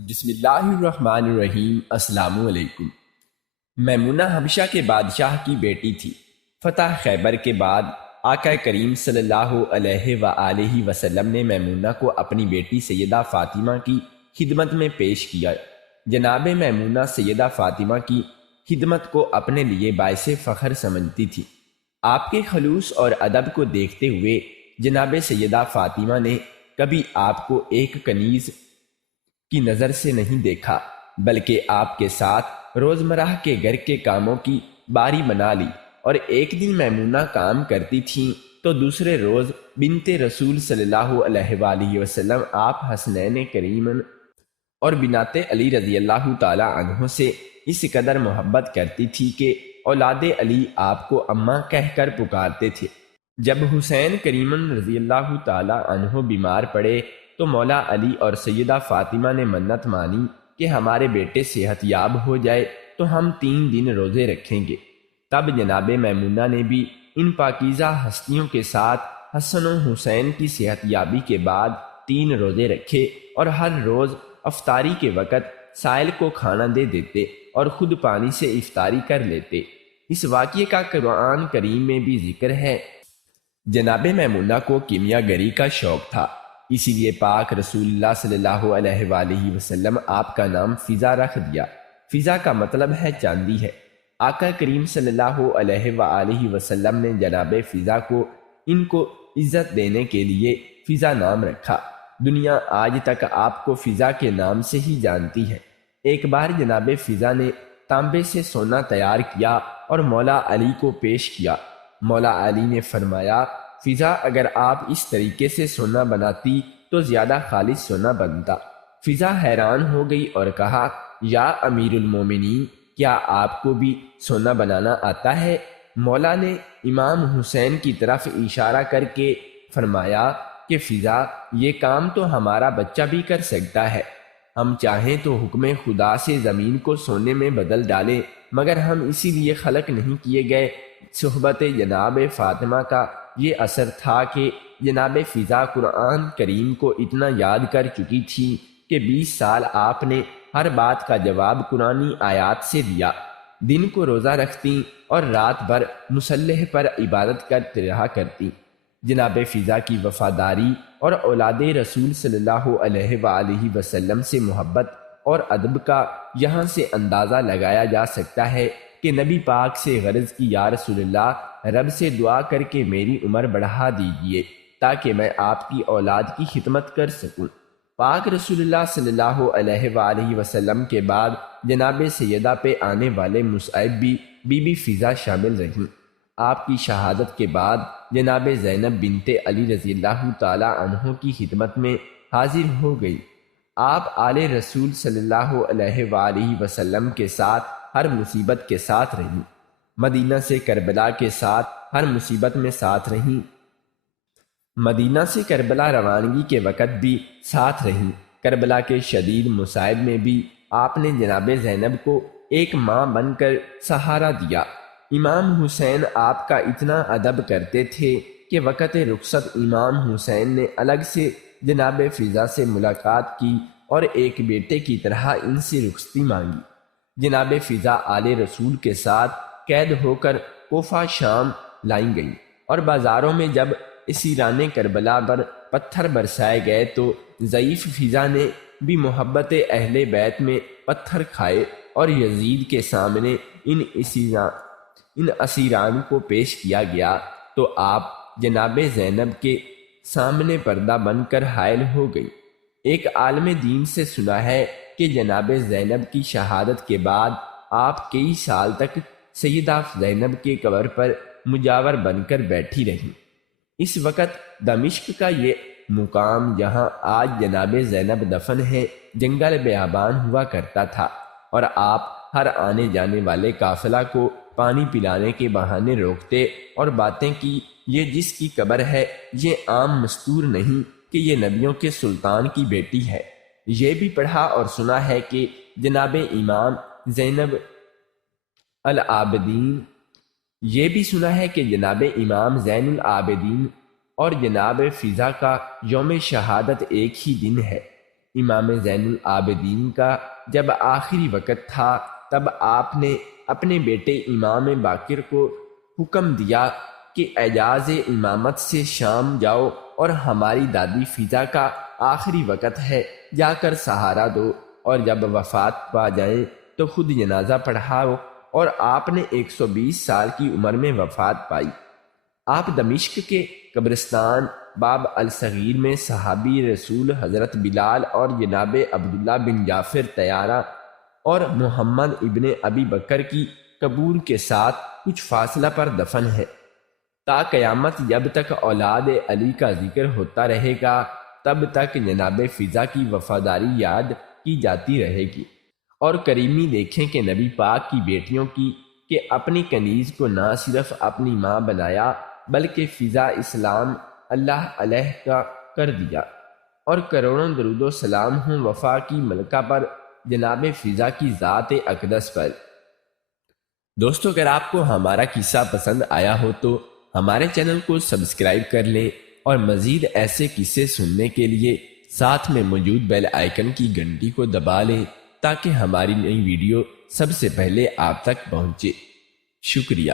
بسم اللہ الرحمن الرحیم۔ السلام علیکم۔ میمونہ حبشہ کے بادشاہ کی بیٹی تھی۔ فتح خیبر کے بعد آقا کریم صلی اللہ علیہ وآلہ وسلم نے میمونہ کو اپنی بیٹی سیدہ فاطمہ کی خدمت میں پیش کیا۔ جناب میمونہ سیدہ فاطمہ کی خدمت کو اپنے لیے باعث فخر سمجھتی تھی۔ آپ کے خلوص اور ادب کو دیکھتے ہوئے جناب سیدہ فاطمہ نے کبھی آپ کو ایک کنیز کی نظر سے نہیں دیکھا، بلکہ آپ کے ساتھ روزمرہ کے گھر کے کاموں کی باری بنا لی، اور ایک دن میمونہ کام کرتی تھیں تو دوسرے روز بنت رسول صلی اللہ علیہ وآلہ وسلم آپ حسنین کریمن اور بنات علی رضی اللہ تعالی عنہ سے اس قدر محبت کرتی تھی کہ اولاد علی آپ کو اماں کہہ کر پکارتے تھے۔ جب حسین کریمن رضی اللہ تعالی عنہ بیمار پڑے تو مولا علی اور سیدہ فاطمہ نے منت مانی کہ ہمارے بیٹے صحت یاب ہو جائے تو ہم 3 دن روزے رکھیں گے۔ تب جناب میمونہ نے بھی ان پاکیزہ ہستیوں کے ساتھ حسن و حسین کی صحت یابی کے بعد 3 روزے رکھے، اور ہر روز افطاری کے وقت سائل کو کھانا دے دیتے اور خود پانی سے افطاری کر لیتے۔ اس واقعے کا قرآن کریم میں بھی ذکر ہے۔ جناب میمونہ کو کیمیا گری کا شوق تھا، اسی لیے پاک رسول اللہ صلی اللہ علیہ وآلہ وسلم آپ کا نام فضا رکھ دیا۔ فضا کا مطلب ہے چاندی ہے۔ آقا کریم صلی اللہ علیہ وآلہ وسلم نے جناب فضا کو ان کو عزت دینے کے لیے فضا نام رکھا۔ دنیا آج تک آپ کو فضا کے نام سے ہی جانتی ہے۔ ایک بار جناب فضا نے تانبے سے سونا تیار کیا اور مولا علی کو پیش کیا۔ مولا علی نے فرمایا، فضا اگر آپ اس طریقے سے سونا بناتی تو زیادہ خالص سونا بنتا۔ فضا حیران ہو گئی اور کہا، یا امیر المومنین، کیا آپ کو بھی سونا بنانا آتا ہے؟ مولا نے امام حسین کی طرف اشارہ کر کے فرمایا کہ فضا، یہ کام تو ہمارا بچہ بھی کر سکتا ہے۔ ہم چاہیں تو حکم خدا سے زمین کو سونے میں بدل ڈالیں، مگر ہم اسی لیے خلق نہیں کیے گئے۔ صحبت جناب فاطمہ کا یہ اثر تھا کہ جناب فضا قرآن کریم کو اتنا یاد کر چکی تھی کہ 20 سال آپ نے ہر بات کا جواب قرآنی آیات سے دیا۔ دن کو روزہ رکھتی اور رات بھر مصلح پر عبادت کرتے رہا کرتی۔ جناب فضا کی وفاداری اور اولاد رسول صلی اللہ علیہ وآلہ وسلم سے محبت اور ادب کا یہاں سے اندازہ لگایا جا سکتا ہے کہ نبی پاک سے غرض کی، یا رسول اللہ، رب سے دعا کر کے میری عمر بڑھا دیجیے تاکہ میں آپ کی اولاد کی خدمت کر سکوں۔ پاک رسول اللہ صلی اللہ علیہ وآلہ وسلم کے بعد جناب سیدہ پہ آنے والے مصعب بھی بی بی فضا شامل رہیں۔ آپ کی شہادت کے بعد جناب زینب بنت علی رضی اللہ تعالی عنہ کی خدمت میں حاضر ہو گئی۔ آپ آل رسول صلی اللہ علیہ وآلہ وسلم کے ساتھ ہر مصیبت کے ساتھ رہیں۔ مدینہ سے کربلا کے ساتھ ہر مصیبت میں ساتھ رہیں۔ مدینہ سے کربلا روانگی کے وقت بھی ساتھ رہیں۔ کربلا کے شدید مصائب میں بھی آپ نے جناب زینب کو ایک ماں بن کر سہارا دیا۔ امام حسین آپ کا اتنا ادب کرتے تھے کہ وقت رخصت امام حسین نے الگ سے جناب فضا سے ملاقات کی اور ایک بیٹے کی طرح ان سے رخصتی مانگی۔ جناب فضا آل رسول کے ساتھ قید ہو کر کوفہ شام لائی گئیں، اور بازاروں میں جب اسیران کربلا پر پتھر برسائے گئے تو ضعیف فضا نے بھی محبت اہل بیت میں پتھر کھائے، اور یزید کے سامنے ان اسیران کو پیش کیا گیا تو آپ جناب زینب کے سامنے پردہ بن کر حائل ہو گئی۔ ایک عالم دین سے سنا ہے کہ جناب زینب کی شہادت کے بعد آپ کئی سال تک سیدہ زینب کے قبر پر مجاور بن کر بیٹھی رہیں۔ اس وقت دمشق کا یہ مقام جہاں آج جناب زینب دفن ہے جنگل بیابان ہوا کرتا تھا، اور آپ ہر آنے جانے والے قافلہ کو پانی پلانے کے بہانے روکتے اور باتیں کی، یہ جس کی قبر ہے یہ عام مستور نہیں کہ یہ نبیوں کے سلطان کی بیٹی ہے۔ یہ بھی پڑھا اور سنا ہے کہ جناب امام زینب العابدین یہ بھی سنا ہے کہ جناب امام زین العابدین اور جناب فضا کا یوم شہادت ایک ہی دن ہے۔ امام زین العابدین کا جب آخری وقت تھا تب آپ نے اپنے بیٹے امام باقر کو حکم دیا کہ اعجاز امامت سے شام جاؤ اور ہماری دادی فضا کا آخری وقت ہے، جا کر سہارا دو، اور جب وفات پا جائیں تو خود جنازہ پڑھاؤ۔ اور آپ نے 120 سال کی عمر میں وفات پائی۔ آپ دمشق کے قبرستان باب الصغیر میں صحابی رسول حضرت بلال اور جناب عبداللہ بن جعفر طیارہ اور محمد ابن ابی بکر کی قبور کے ساتھ کچھ فاصلہ پر دفن ہے۔ تا قیامت جب تک اولاد علی کا ذکر ہوتا رہے گا تب تک جناب فضا کی وفاداری یاد کی جاتی رہے گی۔ اور کریمی دیکھیں کہ نبی پاک کی بیٹیوں کی کہ اپنی کنیز کو نہ صرف اپنی ماں بنایا بلکہ فضا اسلام اللہ علیہ کا کر دیا، اور کروڑوں درود و سلام ہوں وفا کی ملکہ پر، جناب فضا کی ذات اقدس پر۔ دوستو، اگر آپ کو ہمارا قصہ پسند آیا ہو تو ہمارے چینل کو سبسکرائب کر لیں، اور مزید ایسے قصے سننے کے لیے ساتھ میں موجود بیل آئیکن کی گھنٹی کو دبا لیں تاکہ ہماری نئی ویڈیو سب سے پہلے آپ تک پہنچے۔ شکریہ۔